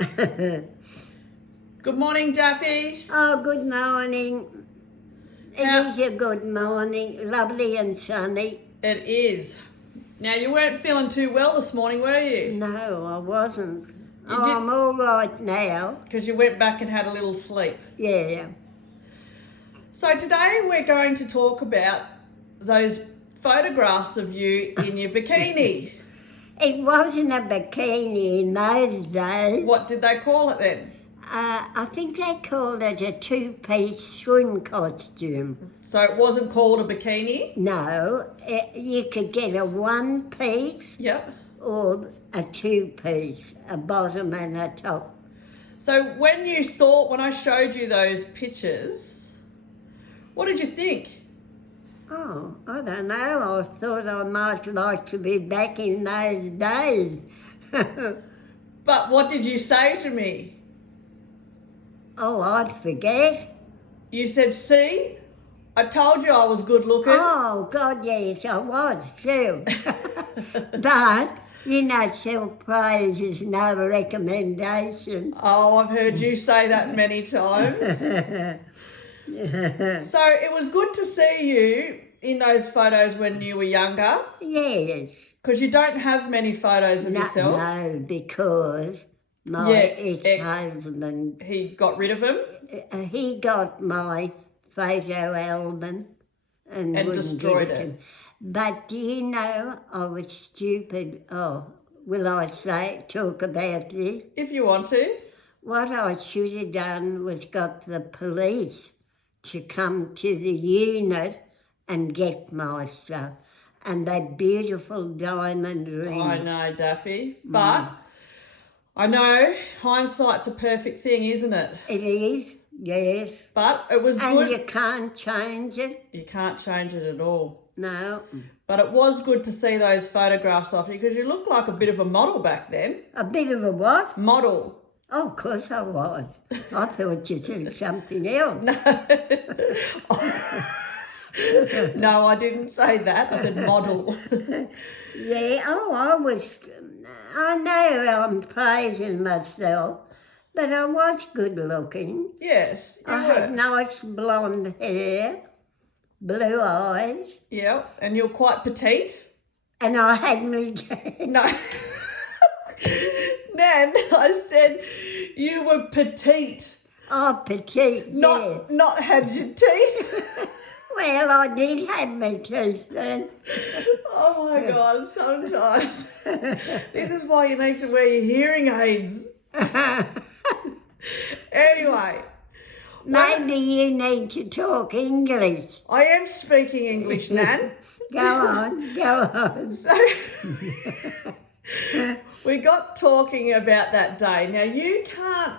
Good morning, Daffy. Oh, good morning. Now- It is a good morning, lovely and sunny. It is. Now, you weren't feeling too well this morning, were you? No, I wasn't. You did- I'm all right now. Because you went back and had a little sleep. Yeah. So today we're going to talk about those photographs of you in your bikini. It wasn't a bikini in those days. What did they call it then? I think they called it a two-piece swim costume. So it wasn't called a bikini? No, you could get a one-piece Yep. or a two-piece, a bottom and a top. So when I showed you those pictures, what did you think? Oh, I don't know. I thought I might like to be back in those days. But what did you say to me? Oh, I'd forget. You said, see, I told you I was good looking. Oh, God, yes, I was too. But, you know, self-praise is no recommendation. Oh, I've heard you say that many times. So it was good to see you in those photos when you were younger, Yes. because you don't have many photos of yourself. No, because my ex-husband, He got rid of them he got my photo album and wouldn't destroyed give it. to me. But do you know, I was stupid. Oh, will I talk about this? if you want to. What I should have done was got the police to come to the unit and get my stuff. And that beautiful diamond ring. I know, Daffy, but I know hindsight's a perfect thing, isn't it? It is, yes. But it was And good. you can't change it. You can't change it at all. No. But it was good to see those photographs of you, because you looked like a bit of a model back then. A bit of a what? Model. Oh, of course I was. I thought you said something else. No, I didn't say that. I said model. Yeah, I know I'm praising myself, but I was good looking. Yes, you I were. had nice blonde hair, blue eyes, Yeah, and you're quite petite. and I had me. No. Nan, I said you were petite. Oh, petite, yeah. Not had your teeth. Well, I did have my teeth then. Oh my God, sometimes. This is why you need to wear your hearing aids. Anyway. Maybe you need to talk English. I am speaking English, Nan. Go on. So we got talking about that day. Now, you can't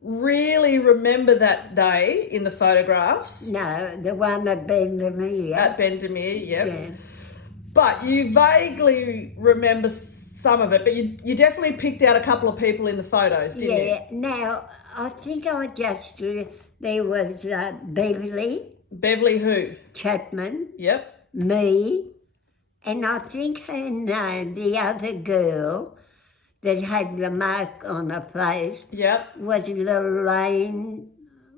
really remember that day in the photographs. No, the one at Benjamin. At Benjamin, yep. Yeah. But you vaguely remember some of it, but you definitely picked out a couple of people in the photos, didn't you? Yeah, now, I think there was Beverly Beverly who? Chapman, Yep. me, and I think her name, the other girl that had the mark on her face, Yep. was Lorraine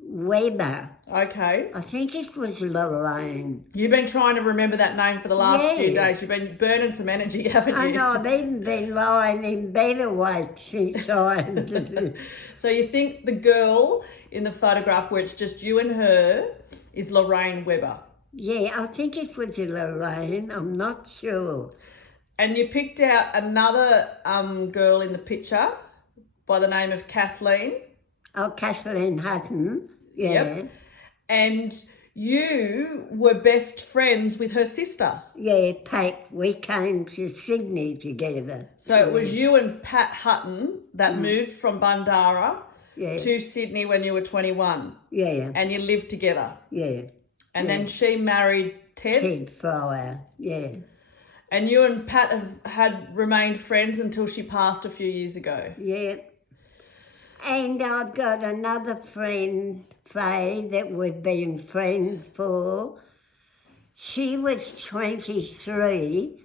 Weber. Okay. I think it was Lorraine. You've been trying to remember that name for the last few Yeah. days. You've been burning some energy, haven't you? I know, I've even been lying in bed awake since I... So you think the girl in the photograph where it's just you and her is Lorraine Weber? Yeah, I think it was Lorraine, I'm not sure. And you picked out another girl in the picture by the name of Kathleen. Oh, Kathleen Hutton, yeah. Yep. And you were best friends with her sister. Yeah, Pat, we came to Sydney together. So it was you and Pat Hutton that moved from Bundarra to Sydney when you were 21. Yeah, And you lived together. yeah. And then she married Ted. Ted Fryer, yeah. And you and Pat had remained friends until she passed a few years ago. Yeah. And I've got another friend, Faye, that we've been friends for. She was 23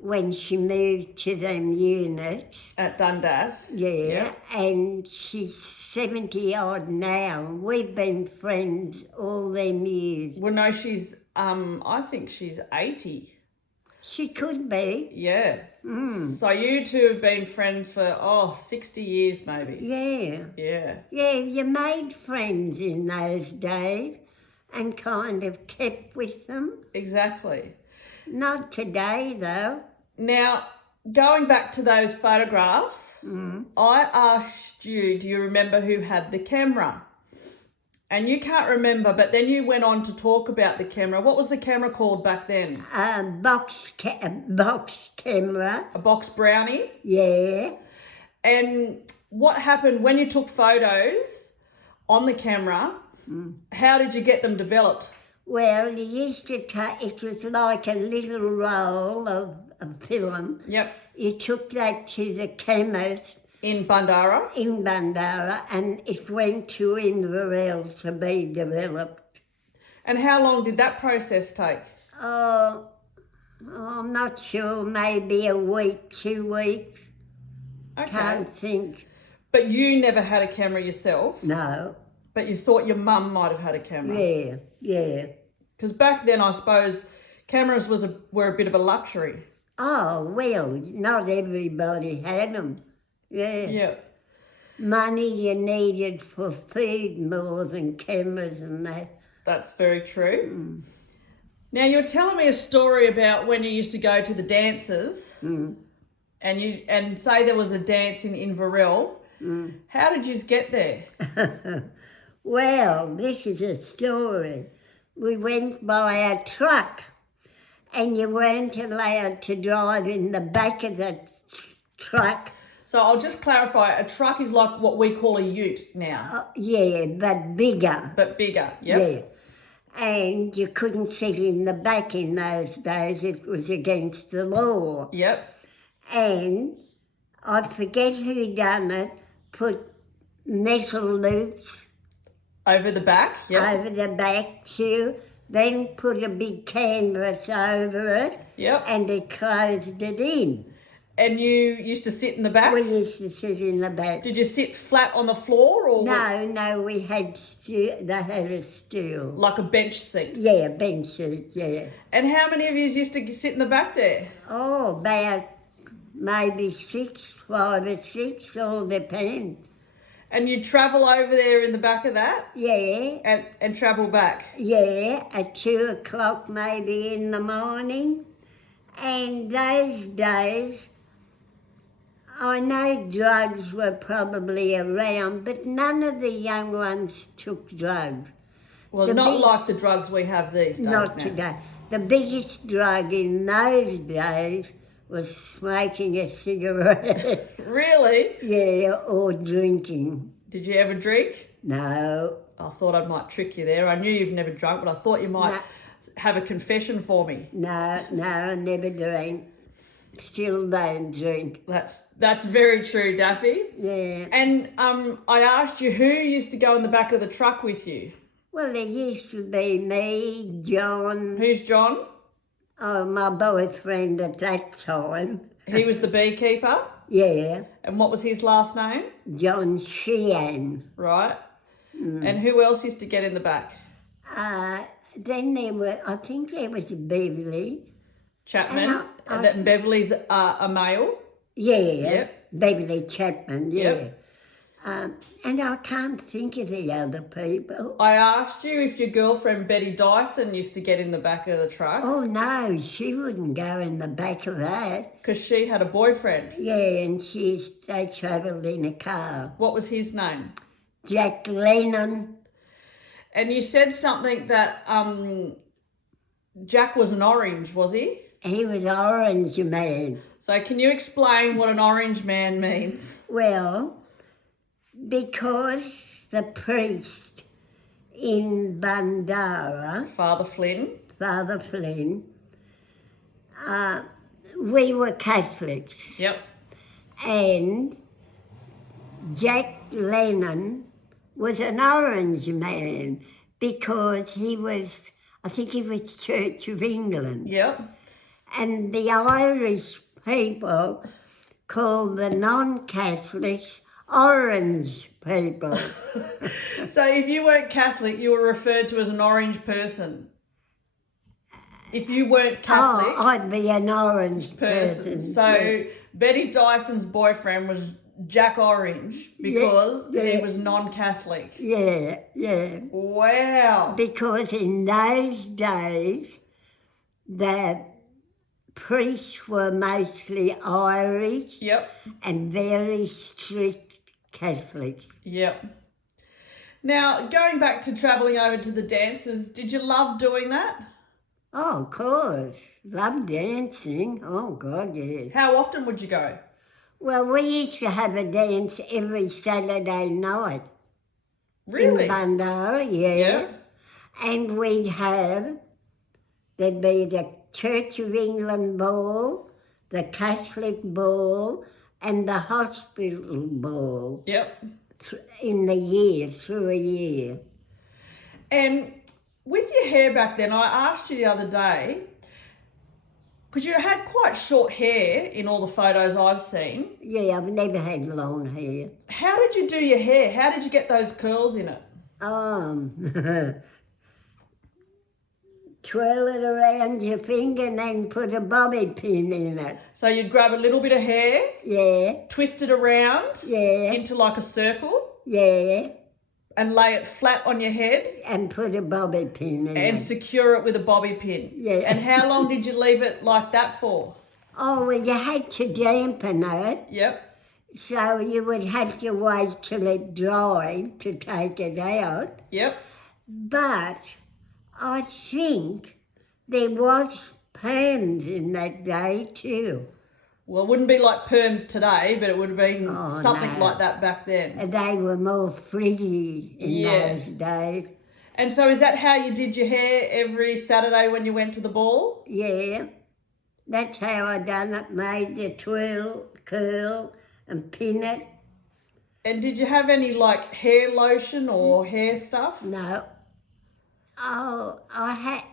when she moved to them units. At Dundas. Yeah, and she's 70 odd now. We've been friends all them years. Well, no, she's, I think she's 80. She could be. Yeah. So you two have been friends for, 60 years maybe. Yeah. Yeah. Yeah, you made friends in those days and kind of kept with them. Exactly. Not today, though. Now, going back to those photographs, I asked you, do you remember who had the camera? And you can't remember, but then you went on to talk about the camera. What was the camera called back then? Box camera. A box brownie? Yeah. And what happened when you took photos on the camera? How did you get them developed? Well, you used to take, it was like a little roll of film. Yep. You took that to the chemist In Bandara? in Bandara and it went to Inverell to be developed. And how long did that process take? Oh, I'm not sure, maybe a week, 2 weeks. Okay. Can't think. But you never had a camera yourself? No. But you thought your mum might have had a camera? Yeah. Because back then, I suppose, cameras were a bit of a luxury. Oh, well, not everybody had them. Yeah. Yeah. Money you needed for food more than cameras and that. That's very true. Now, you're telling me a story about when you used to go to the dances and say there was a dance in Inverell. How did you get there? Well, this is a story. We went by a truck and you weren't allowed to drive in the back of the truck. So I'll just clarify, a truck is like what we call a ute now. Yeah, but bigger. But bigger, yep. Yeah. And you couldn't sit in the back in those days. It was against the law. Yep. And I forget who done it, put metal loops Over the back, yep. over the back too, then put a big canvas over it Yep. and it closed it in. And you used to sit in the back? We used to sit in the back. Did you sit flat on the floor or No, we had they had a stool. like a bench seat? Yeah, bench seat, yeah. And how many of you used to sit in the back there? Oh, about maybe 5 or 6, all depends. And you'd travel over there in the back of that Yeah, and travel back? yeah, at 2 o'clock maybe in the morning. And those days, I know drugs were probably around, but none of the young ones took drugs. Well, not like the drugs we have these days Not now. today. The biggest drug in those days was smoking a cigarette. Really? Yeah, or drinking. Did you ever drink? No. I thought I might trick you there. I knew you've never drunk, but I thought you might have a confession for me. No, I never drank. Still don't drink. That's very true, Daffy. Yeah. And I asked you who used to go in the back of the truck with you. Well, there used to be me, John. Who's John? Oh, my boyfriend at that time. He was the beekeeper. Yeah, And what was his last name? John Sheehan. Right. And who else used to get in the back? Then I think there was Beverly. Chapman. And that Beverly's a male. Yeah, Yep. Beverly Chapman, yeah. Yep. And I can't think of the other people. I asked you if your girlfriend Betty Dyson used to get in the back of the truck Oh, no, she wouldn't go in the back of that. because she had a boyfriend. Yeah, and they travelled in a car. What was his name? Jack Lennon. And you said something that Jack was an orange, was he? He was Orange Man. So can you explain what an orange man means? Well, because the priest in Bandara, Father Flynn. Father Flynn, we were Catholics. Yep. And Jack Lennon was an Orange Man because he was, I think he was Church of England. Yep. And the Irish people call the non-Catholics orange people. So if you weren't Catholic, you were referred to as an orange person. If you weren't Catholic, I'd be an orange person. So yeah. Betty Dyson's boyfriend was Jack Orange because he was non-Catholic. Yeah, yeah. Wow. Because in those days, the priests were mostly Irish Yep. and very strict Catholics. Yep. Now, going back to travelling over to the dances, did you love doing that? Oh, of course. Love dancing. Oh, God, yes. How often would you go? Well, we used to have a dance every Saturday night. Really? In Bundara, Yeah. And there'd be the Church of England ball, the Catholic ball, and the hospital ball. Yep. In the year, through a year. And with your hair back then, I asked you the other day, because you had quite short hair in all the photos I've seen. Yeah, I've never had long hair. How did you do your hair? How did you get those curls in it? Twirl it around your finger and then put a bobby pin in it. So you'd grab a little bit of hair, Yeah, twist it around yeah, into like a circle, yeah, and lay it flat on your head and put a bobby pin in and it. secure it with a bobby pin. Yeah. And how long did you leave it like that for? Oh, well, you had to dampen it, Yep. so you would have to wait till it dried to take it out. Yep. But I think there was perms in that day too. Well, it wouldn't be like perms today, but it would have been something no. like that back then. They were more frizzy in those days. And so is that how you did your hair every Saturday when you went to the ball? Yeah, that's how I done it, made the twirl, curl and pin it. And did you have any like hair lotion or hair stuff? No. Oh, I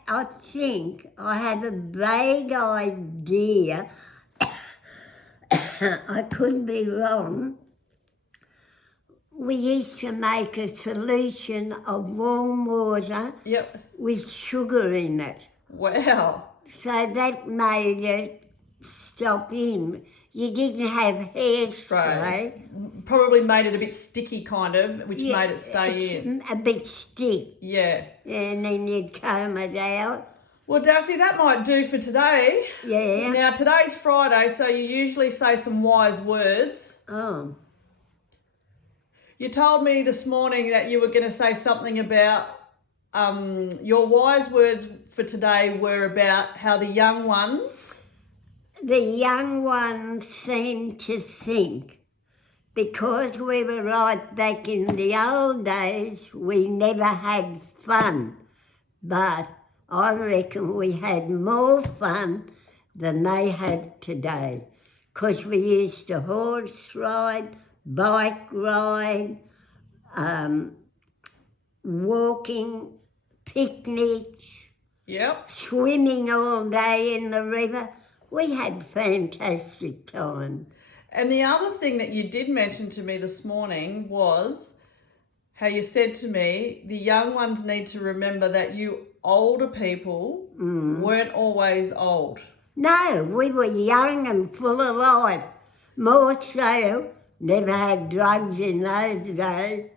think I have a vague idea. I could be wrong. We used to make a solution of warm water with sugar in it. Wow. So that made it stop in. You didn't have hairspray. Probably made it a bit sticky kind of, which made it stay in. A bit stiff. Yeah. And then you'd comb it out. Well, Daffy, that might do for today. Yeah. Now, today's Friday, so you usually say some wise words. Oh. You told me this morning that you were going to say something about your wise words for today were about how the young ones seem to think, because we were right back in the old days, we never had fun. But I reckon we had more fun than they have today, because we used to horse ride, bike ride, walking, picnics, swimming all day in the river. We had fantastic time. And the other thing that you did mention to me this morning was how you said to me, the young ones need to remember that you older people weren't always old. No, we were young and full of life. More so, never had drugs in those days,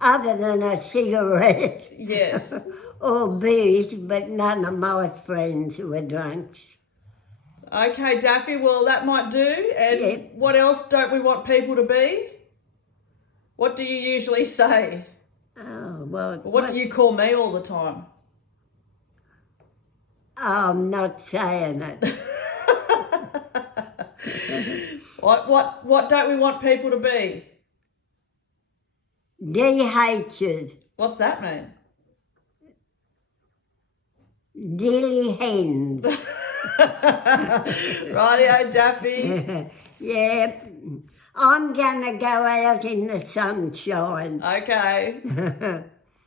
other than a cigarette. Yes. Or booze, but none of my friends were drunks. Okay, Daffy, well, that might do. And what else don't we want people to be? What do you usually say? Oh, well... What do you call me all the time? I'm not saying it. What don't we want people to be? DHs. What's that mean? Dilly hens. Rightio, Daffy. Yeah. I'm going to go out in the sunshine. Okay.